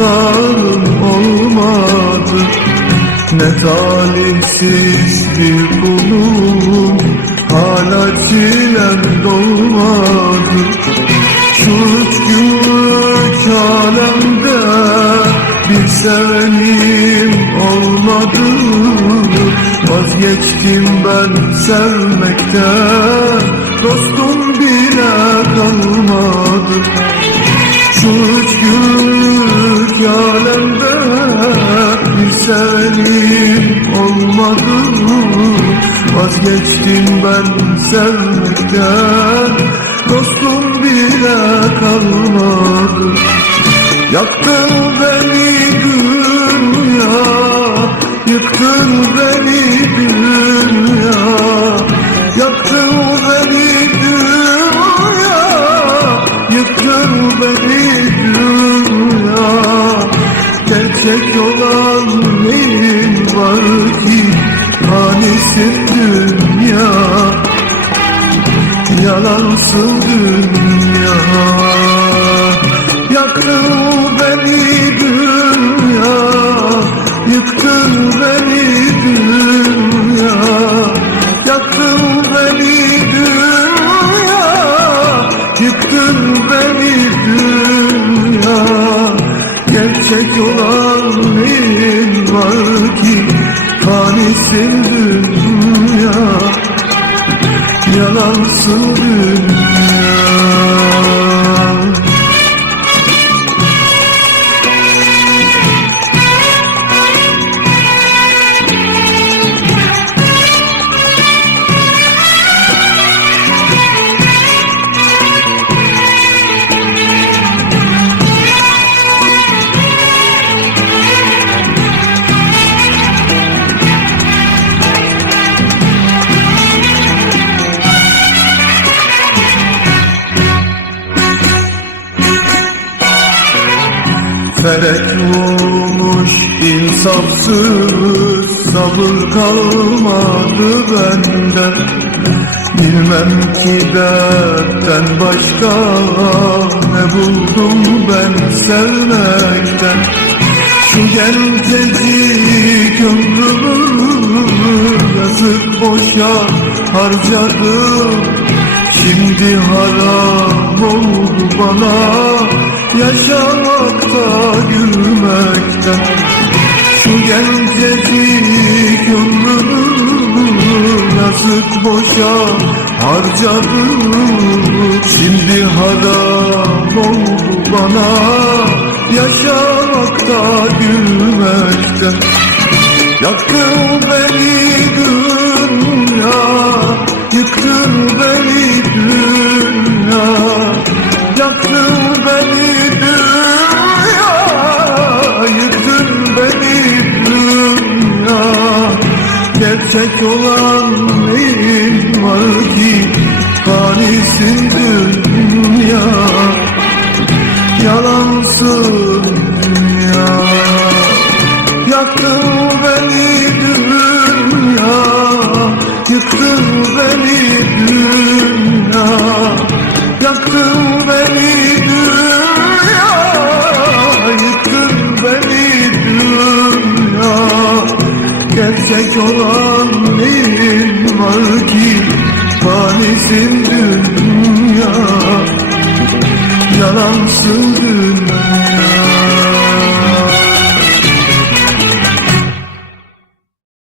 sultanım olmadı. Ne talihsiz bir kulum Hala çilem dolmadı. Şu üç günlük alemde Bir sevenim olmadı. Vazgeçtim ben sevmekten Dostum bile kalmadı. Şu üç günlük alemde bir sevenim olmadı. Vazgeçtim ben sevmekten Dostum bile kalmadı. Yaktın Yalansın dünya? Yaktın beni dünya Yıktın beni dünya. Yaktın beni dünya Yıktın beni dünya. Gerçek olan neyin var ki? Fanisin dünya Yalansın dünya Felek vurmuş insafsız Sabır kalmadı bende Bilmem ki dertten başka Ne buldum ben sevmekten. Şu gencecik ömrümü Yazık boşa harcadım. Şimdi haram oldu bana Yaşamakta gülmekten Şu gencecik ömrümü Yazık boşa harcadım. Şimdi haram oldu bana. Yaşamakta gülmekten Yaktın Gerçek olan neyin var ki Fanisin dünya. Yalansın Gerçek olan neyin var ki Fanisin dünya. Yalansın dünya